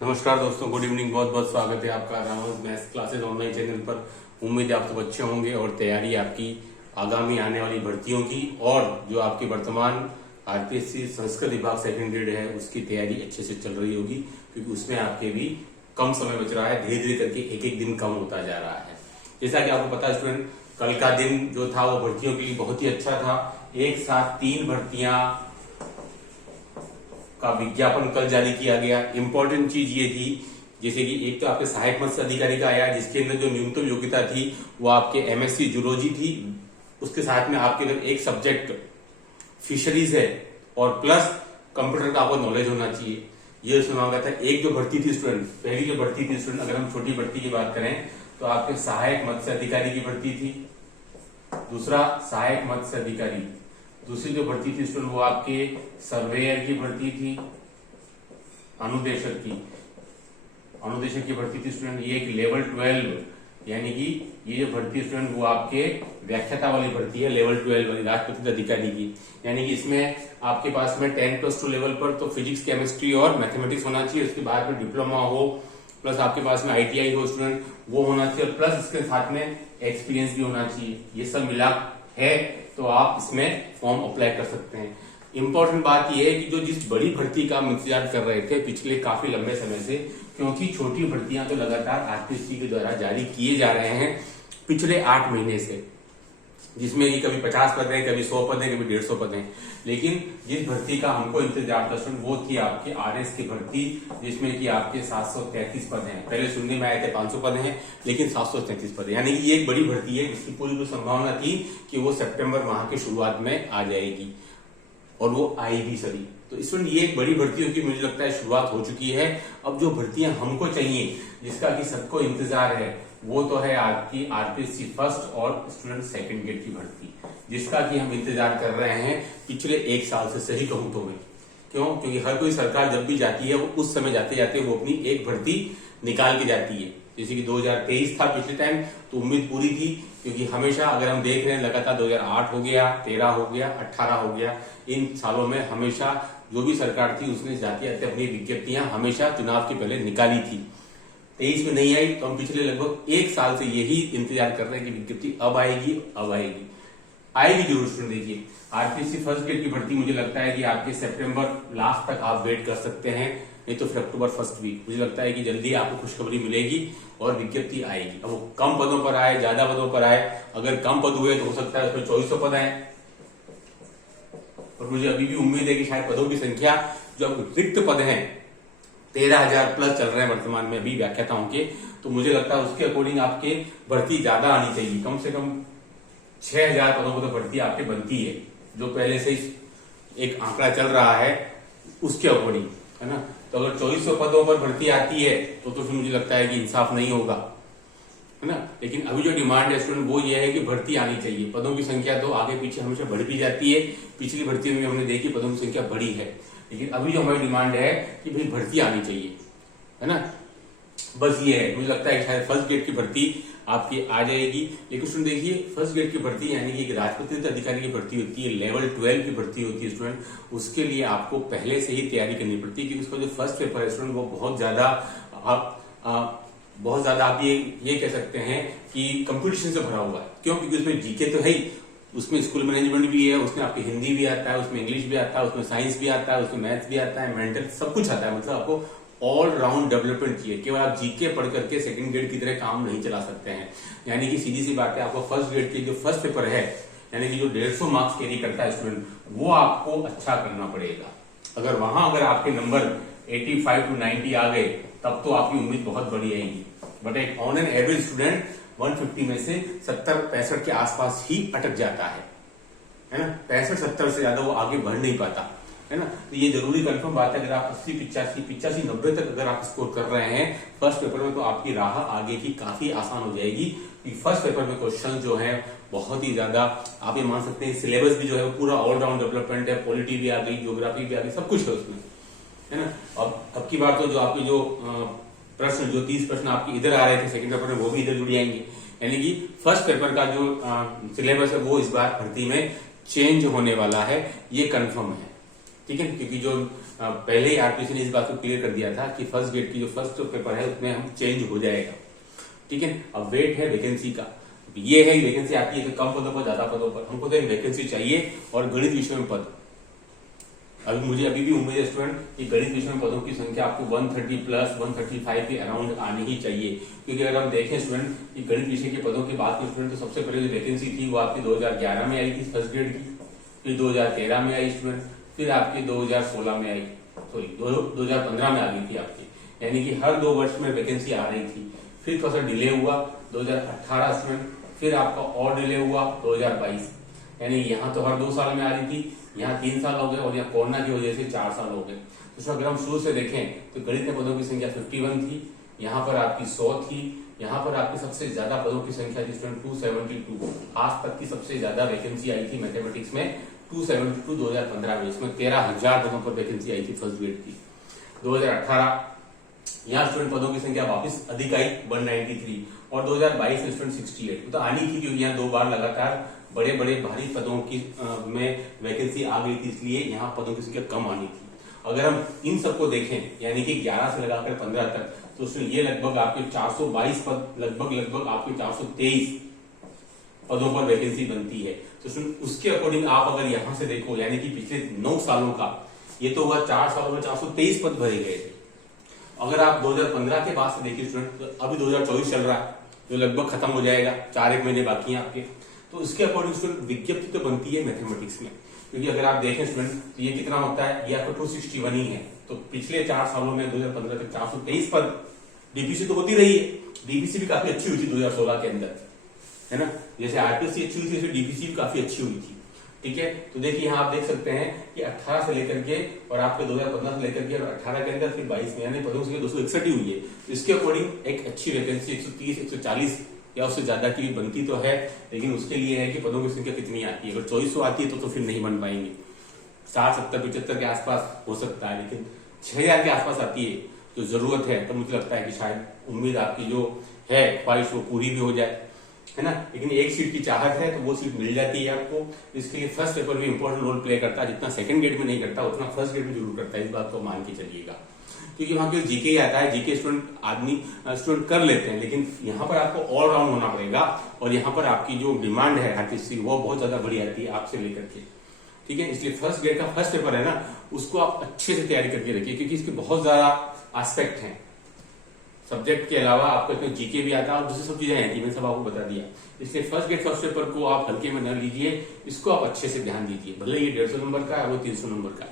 नमस्कार दोस्तों, good evening. बहुत बहुत स्वागत है आपका Ramos maths classes online channel पर। उम्मीद है आप सब अच्छे होंगे और तैयारी आपकी आगामी आने वाली भर्तियों की और जो आपकी वर्तमान आरपीएससी संस्कृत विभाग सेकंड ग्रेड है उसकी तैयारी अच्छे से चल रही होगी, क्योंकि उसमें आपके भी कम समय बच रहा है। धीरे धीरे करके एक एक दिन कम होता जा रहा है। जैसा कि आपको पता है स्टूडेंट, कल का दिन जो था वो भर्तियों के लिए बहुत ही अच्छा था। एक साथ 3 भर्तियां का विज्ञापन कल जारी किया गया। इंपॉर्टेंट चीज ये थी, जैसे कि एक तो आपके सहायक मत्स्य अधिकारी का आया, जिसके अंदर जो न्यूनतम योग्यता थी वो आपके एमएससी जूलॉजी थी। उसके साथ में आपके अगर एक सब्जेक्ट फिशरीज है और प्लस कंप्यूटर का आपको नॉलेज होना चाहिए, ये उसमें मांगा था। एक जो भर्ती थी स्टूडेंट, पहली जो भर्ती थी स्टूडेंट, अगर हम छोटी भर्ती की बात करें तो आपके सहायक मत्स्य अधिकारी की भर्ती थी। दूसरा सहायक मत्स्य अधिकारी। दूसरी जो भर्ती थी स्टूडेंट वो आपके सर्वेयर की भर्ती थी। अनुदेशक की भर्ती थी स्टूडेंट, ये एक लेवल 12, यानी कि ये जो भर्ती स्टूडेंट वो आपके व्याख्याता वाली भर्ती है, लेवल 12 वाली राजपत्रित अधिकारी की। यानी कि इसमें आपके पास में 10+2 लेवल पर तो फिजिक्स, केमिस्ट्री और मैथमेटिक्स होना चाहिए। उसके बाद में डिप्लोमा हो, प्लस आपके पास में आईटीआई हो स्टूडेंट, वो होना चाहिए, प्लस इसके साथ में एक्सपीरियंस भी होना चाहिए। ये सब मिला है तो आप इसमें फॉर्म अप्लाई कर सकते हैं। इंपॉर्टेंट बात यह है कि जो जिस बड़ी भर्ती का हम इंतजार कर रहे थे पिछले काफी लंबे समय से, क्योंकि छोटी भर्तियां तो लगातार आरपीएससी के द्वारा जारी किए जा रहे हैं पिछले 8 महीने से, जिसमें कि कभी 50 पद हैं, कभी 100 पद हैं, कभी 150 पद हैं। लेकिन जिस भर्ती का हमको इंतजार था स्टूडेंट वो थी आपके आरएस की भर्ती, जिसमें कि आपके 733 पद हैं। पहले सुनने में आए थे 500 पद हैं, लेकिन 733 पद है। यानी कि ये एक बड़ी भर्ती है जिसकी पूरी संभावना थी कि वो सितंबर माह की शुरुआत में आ जाएगी और वो आई भी सभी। तो स्टूडेंट ये एक बड़ी भर्तियों की मुझे लगता है शुरुआत हो चुकी है। अब जो भर्तियां हमको चाहिए, जिसका कि सबको इंतजार है, वो तो है आपकी आरपीएससी फर्स्ट और स्टूडेंट सेकंड ग्रेड की भर्ती, जिसका कि हम इंतजार कर रहे हैं पिछले 1 साल से। सही कहूं तो मैं, क्यों? क्योंकि हर कोई सरकार जब भी जाती है वो उस समय जाते जाते वो अपनी एक भर्ती निकाल के जाती है। जैसे कि 2023 था पिछले टाइम, तो उम्मीद पूरी थी, क्योंकि हमेशा अगर हम देख रहे हैं लगातार 2008 हो गया, 13 हो गया, 18 हो गया, इन सालों में हमेशा जो भी सरकार थी उसने जाते जाते अपनी विज्ञप्तियां हमेशा चुनाव के पहले निकाली थी। 23 में नहीं आई, तो हम पिछले लगभग 1 साल से यही इंतजार कर रहे हैं कि विज्ञप्ति अब आएगी आएगी जरूर स्टूडेंट। देखिए आरपीएससी फर्स्ट ग्रेड की भर्ती मुझे लगता है कि आपके सितंबर लास्ट तक आप वेट कर सकते हैं, नहीं तो फिर अक्टूबर फर्स्ट वीक मुझे लगता है कि जल्दी आपको खुशखबरी मिलेगी और विज्ञप्ति आएगी। अब वो कम पदों पर आए, ज्यादा पदों पर आए, अगर कम पद हुए तो हो सकता है उसमें 2400 पद आए, और मुझे अभी भी उम्मीद है कि शायद पदों की संख्या जो अब रिक्त पद हैं 13,000 प्लस चल रहे हैं वर्तमान में अभी व्याख्याताओं के, तो मुझे लगता है उसके अकॉर्डिंग आपके भर्ती ज्यादा आनी चाहिए। कम से कम 6,000 पदों पर तो भर्ती आपके बनती है, जो पहले से एक आंकड़ा चल रहा है उसके अकॉर्डिंग, है ना। तो अगर 2400 पदों पर भर्ती आती है तो फिर मुझे लगता है कि इंसाफ नहीं होगा, है ना। लेकिन अभी जो डिमांड है स्टूडेंट वो ये है कि भर्ती आनी चाहिए। पदों की संख्या तो आगे पीछे हमेशा बढ़ भी जाती है, पिछली भर्तियों में हमने देखी पदों की संख्या बढ़ी है, लेकिन अभी जो हमारी डिमांड है कि भाई भर्ती आनी चाहिए, है ना। बस ये है, मुझे लगता है कि शायद फर्स्ट ग्रेड की भर्ती आपकी आ जाएगी। लेकिन स्टूडेंट देखिए, फर्स्ट ग्रेड की भर्ती यानी कि एक राजपत्रित अधिकारी की भर्ती होती है, लेवल 12 की भर्ती होती है स्टूडेंट। उसके लिए आपको पहले से ही तैयारी करनी पड़ती है, क्योंकि उसका जो फर्स्ट पेपर है स्टूडेंट वो बहुत ज्यादा आप ये कह सकते हैं कि कंपटीशन से भरा हुआ है। क्यों? क्योंकि उसमें जीके तो है ही, उसमें स्कूल मैनेजमेंट भी है, उसमें आपकी हिंदी भी आता है, उसमें इंग्लिश भी आता है, उसमें साइंस भी आता है, उसमें मैथ्स भी आता है, मेंटल सब कुछ आता है। मतलब आपको ऑल राउंड डेवलपमेंट चाहिए। केवल आप जीके पढ़ करके सेकंड ग्रेड की तरह काम नहीं चला सकते हैं। यानी कि सीधी सी बात है, आपको फर्स्ट ग्रेड के जो फर्स्ट पेपर है, यानी कि जो 150 मार्क्स कैरी करता है स्टूडेंट, वो आपको अच्छा करना पड़ेगा। अगर आपके नंबर 85 to 90 आ गए तब तो आपकी उम्मीद बहुत बड़ी आएगी। बट एक ऑन एन एवरेज स्टूडेंट 150 में से 70-65 के आसपास ही अटक जाता है ना। 65-70 से ज्यादा वो आगे बढ़ नहीं पाता, है ना। तो ये जरूरी कंफर्म बात है। अगर आप 80-85-90 तक अगर आप स्कोर कर रहे हैं फर्स्ट पेपर में, तो आपकी राह आगे की काफी आसान हो जाएगी। फर्स्ट पेपर में क्वेश्चन जो है बहुत ही ज्यादा आप ये मान सकते हैं, सिलेबस भी जो है पूरा ऑलराउंड डेवलपमेंट है, पॉलिटी भी आ गई, ज्योग्राफी भी आ गई, सब कुछ है उसमें, है ना। अब की बार तो जो आपके जो प्रश्न, जो 30 प्रश्न आपके इधर आ रहे थे सेकंड पेपर में, वो भी इधर जुड़ जाएंगे। यानी कि फर्स्ट पेपर का जो सिलेबस है वो इस बार भर्ती में चेंज होने वाला है, ये कंफर्म है, ठीक है। क्योंकि जो पहले ही आरपीसी ने इस बात को क्लियर कर दिया था कि फर्स्ट गेट की जो फर्स्ट पेपर है उसमें हम चेंज हो जाएगा। ठीक है, अब वेट है वैकेंसी का, ये है वैकेंसी आती है कम पदों पर ज्यादा पदों पर, हमको तो एक वैकेंसी चाहिए और गणित विषय में पद। मुझे अभी भी उम्मीद है स्टूडेंट कि गणित विषय में पदों की संख्या आपको 130 प्लस 135 के अराउंड आनी ही चाहिए, क्योंकि अगर हम देखें स्टूडेंट कि गणित विषय के पदों की बात करें स्टूडेंट, तो सबसे पहले जो वैकेंसी थी वो आपकी 2011 में आई थी फर्स्ट ग्रेड की, फिर 2013 में आई स्टूडेंट, फिर आपकी 2016 में आई, सॉरी 2015 में आ गई थी आपकी, यानी कि हर 2 वर्ष में वैकेंसी आ रही थी। फिर थोड़ा सा डिले हुआ 2018 स्टूडेंट, फिर आपका और डिले हुआ 2022, यानी यहाँ तो हर 2 साल में आ रही थी, यहाँ 3 साल हो गए और यहाँ कोरोना की वजह से 4 साल हो गए। तो अगर हम शुरू से देखें तो गणित में पदों की संख्या 51 थी, यहाँ पर आपकी 100 थी, यहाँ पर आपकी सबसे ज्यादा पदों की संख्या थी स्टूडेंट 272, आज तक की सबसे ज्यादा वैकेंसी आई थी मैथमेटिक्स में 272 2015 में, इसमें 13,000 पदों पर वैकेंसी आई थी फर्स्ट ग्रेड की। 2018 यहाँ स्टूडेंट पदों की संख्या वापस अधिक आई 193, और 2022 में स्टूडेंट 68, तो आनी थी क्योंकि यहाँ 2 बार लगातार बड़े बड़े भारी पदों की में वैकेंसी आ गई थी, इसलिए यहाँ पदों की संख्या कम आनी थी। अगर हम इन सबको देखें यानी कि 11 से लगाकर 15 तक, तो उसमें ये लगभग आपके 422 पद, लगभग आपके 423 पदों पर वैकेंसी बनती है। तो उसके अकॉर्डिंग आप अगर यहां से देखो, यानी कि पिछले 9 सालों का ये तो हुआ 4 सालों में 423 पद भरे गए थे। अगर आप 2015 के बाद से देखिए स्टूडेंट, तो अभी 2024 चल रहा है, जो लगभग खत्म हो जाएगा, 4 महीने बाकी हैं आपके, तो इसके अकॉर्डिंग स्टूडेंट विज्ञप्ति तो बनती है मैथमेटिक्स में, क्योंकि अगर आप देखें स्टूडेंट तो ये कितना होता है, ये आपको 261 ही है। तो पिछले 4 सालों में 2015 तक 423 पर डीपीसी तो होती रही है, डीपीसी भी काफी अच्छी हुई थी 2016 के अंदर, है ना, जैसे आरपीसी अच्छी हुई थी वैसे डीपीसी भी काफी अच्छी हुई थी। ठीक है, तो देखिए यहाँ आप देख सकते हैं कि 18 से लेकर के और आपके 2015 से लेकर के और 18 के अंदर फिर 22 में, यानी पदों की 261 ही हुई है। इसके अकॉर्डिंग एक अच्छी वैकेंसी 130 140 या उससे ज्यादा की बनती तो है, लेकिन उसके लिए है कि पदों की संख्या कितनी आती है। अगर 2400 आती है तो फिर नहीं बन पाएंगे, 60 70 75 के आसपास हो सकता है, लेकिन 6000 के आसपास आती है तो जरूरत है, तो मुझे लगता है कि शायद उम्मीद आपकी जो है ख्वाहिश वो पूरी भी हो जाए, है ना। लेकिन एक सीट की चाहत है तो वो सीट मिल जाती है आपको। इसके लिए फर्स्ट पेपर भी इंपॉर्टेंट रोल प्ले करता है, जितना सेकंड गेट में नहीं करता उतना फर्स्ट गेट में जरूर करता है, इस बात को मान के चलिएगा, क्योंकि वहां केवल जीके ही आता है, जीके स्टूडेंट कर लेते हैं, लेकिन यहाँ पर आपको ऑल राउंड होना पड़ेगा, और यहाँ पर आपकी जो डिमांड है आरटीसी वो बहुत ज्यादा बड़ी आती है आपसे लेकर के। ठीक है, इसलिए फर्स्ट गेट का फर्स्ट पेपर है ना, उसको आप अच्छे से तैयारी करके रखिए, क्योंकि इसके बहुत ज्यादा एस्पेक्ट हैं। सब्जेक्ट के अलावा आपको इसमें जीके भी आता है और दूसरी सब चीजें हैं, मैंने सब आपको बता दिया। इसलिए फर्स्ट गेट फर्स्ट पेपर को आप हल्के में न लीजिए, इसको आप अच्छे से ध्यान दीजिए, भले ये 150 नंबर का है वो 300 नंबर का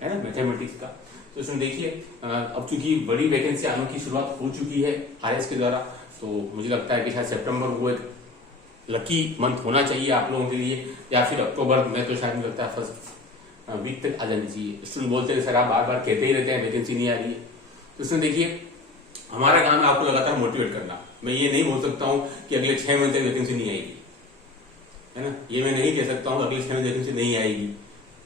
है ना मैथमेटिक्स का। तो इसमें देखिए अब चूंकि बड़ी वैकेंसी आने की शुरुआत हो चुकी है आरएस के द्वारा, तो मुझे लगता है कि शायद सितंबर वो एक लकी मंथ होना चाहिए आप लोगों के लिए, या फिर अक्टूबर में तो शायद मुझे लगता है फर्स्ट वीक तक आ जानी चाहिए। स्टूडेंट बोलते हैं सर आप बार बार कहते ही रहते हैं वैकेंसी नहीं आ रही है, तो इसमें देखिए हमारा काम है आपको लगातार मोटिवेट करना। मैं ये नहीं बोल सकता हूं कि अगले 6 महीने तक वैकेंसी नहीं आएगी, है ना, ये मैं नहीं कह सकता हूं अगले 6 महीने वैकेंसी नहीं आएगी।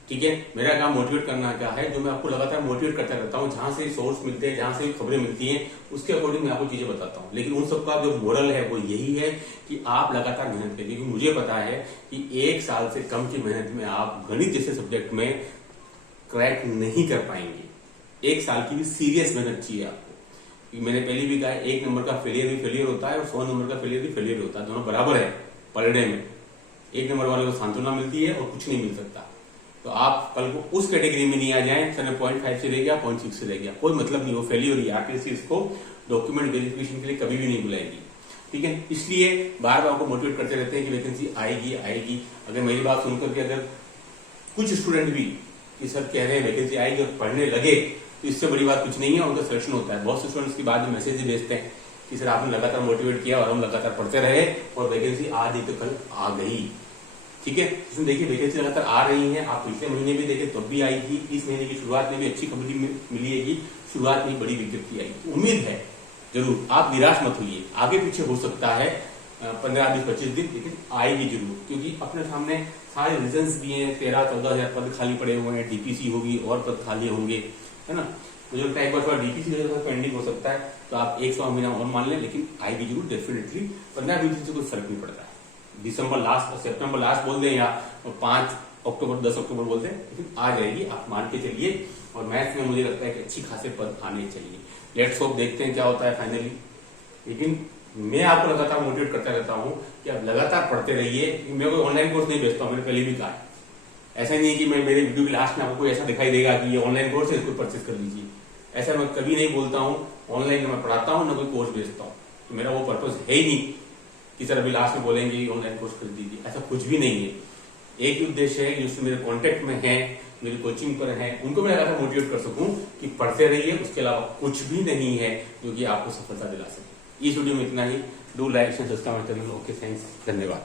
ठीक है, मेरा काम मोटिवेट करना क्या है, जो मैं आपको लगातार मोटिवेट करता रहता हूँ, जहां से सोर्स मिलते हैं, जहां से खबरें मिलती हैं, उसके अकॉर्डिंग मैं आपको चीजें बताता हूँ। लेकिन उन सबका जो मोरल है वो यही है कि आप लगातार मेहनत करिए, क्योंकि मुझे पता है कि 1 साल से कम की मेहनत में आप गणित जैसे सब्जेक्ट में क्रैक नहीं कर पाएंगे। 1 साल की भी सीरियस मेहनत चाहिए आपको। मैंने पहले भी कहा 1 नंबर का फेलियर भी फेलियर होता है और 100 नंबर का फेलियर भी फेलियर होता है, दोनों बराबर है पर डे में। 1 नंबर वाले को सांत्वना मिलती है और कुछ नहीं मिल सकता। तो आप कल को उस कैटेगरी में नहीं आ जाए, सर 0.5 से रह गया 0.6 से रह गया, कोई मतलब नहीं, वो फेलियर ही। आरटीसी इसको डॉक्यूमेंट वेरिफिकेशन के लिए कभी भी नहीं बुलाएगी। ठीक है, इसलिए बार बार आपको मोटिवेट करते रहते हैं कि वैकेंसी आएगी आएगी। अगर मेरी बात सुनकर के अगर कुछ स्टूडेंट भी कि सर कह रहे हैं वैकेंसी आएगी और पढ़ने लगे, तो इससे बड़ी बात कुछ नहीं है, उनका सिलेक्शन होता है। बहुत से स्टूडेंट्स के बाद में मैसेज भी भेजते हैं कि सर आपने लगातार मोटिवेट किया और हम लगातार पढ़ते रहे और वैकेंसी आज ही तो कल आ गई। ठीक है, इसमें देखिए वैकेंसी लगातार आ रही है, आप पिछले महीने भी देखें तब भी आई थी, इस महीने की शुरुआत में भी अच्छी खबर मिली है कि शुरुआत में बड़ी विज्ञप्ति आई। तो उम्मीद है जरूर, आप निराश मत होइए, आगे पीछे हो सकता है 15 20 25 दिन, लेकिन आएगी जरूर, क्योंकि अपने सामने सारे रीजंस भी हैं। 13-14 हजार पद खाली पड़े हुए हैं, डीपीसी होगी और पद खाली होंगे, है ना। मुझे लगता है एक बार थोड़ा डीपीसी पेंडिंग हो सकता है, तो आप 100 महीना और मान लें, लेकिन आएगी जरूर डेफिनेटली। 15-20 दिन से कोई फर्क नहीं पड़ता है। दिसंबर लास्ट सितंबर लास्ट बोल दें या 5 अक्टूबर 10 अक्टूबर बोलते हैं, लेकिन आ जाएगी, आप मान के चलिए। और मैथ्स में मुझे लगता है कि अच्छी खासे पद आने चाहिए। लेट्स होप, देखते हैं क्या होता है फाइनली। लेकिन मैं आपको लगातार मोटिवेट करता रहता हूँ कि आप लगातार पढ़ते रहिए। मैं कोई ऑनलाइन कोर्स नहीं बेचता हूँ, मैंने पहले भी कहा है। ऐसा नहीं है कि मैं मेरे वीडियो के लास्ट में आपको ऐसा दिखाई देगा कि ये ऑनलाइन कोर्स है, इसको परचेज कर लीजिए। ऐसा मैं कभी नहीं बोलता हूँ। ऑनलाइन मैं पढ़ाता हूँ, ना कोई कोर्स बेचता हूँ, तो मेरा वो पर्पज है ही नहीं कि सर अभी लास्ट में बोलेंगे ऑनलाइन कोर्स खरीद दीजिए। ऐसा कुछ भी नहीं है। एक ही उद्देश्य है कि जिससे मेरे कॉन्टेक्ट में है, मेरी कोचिंग पर है, उनको मैं लगातार मोटिवेट कर सकूं कि पढ़ते रहिए। उसके अलावा कुछ भी नहीं है जो कि आपको सफलता दिला सके। इस वीडियो में इतना ही। Do like, subscribe my channel. Okay, thanks, धन्यवाद।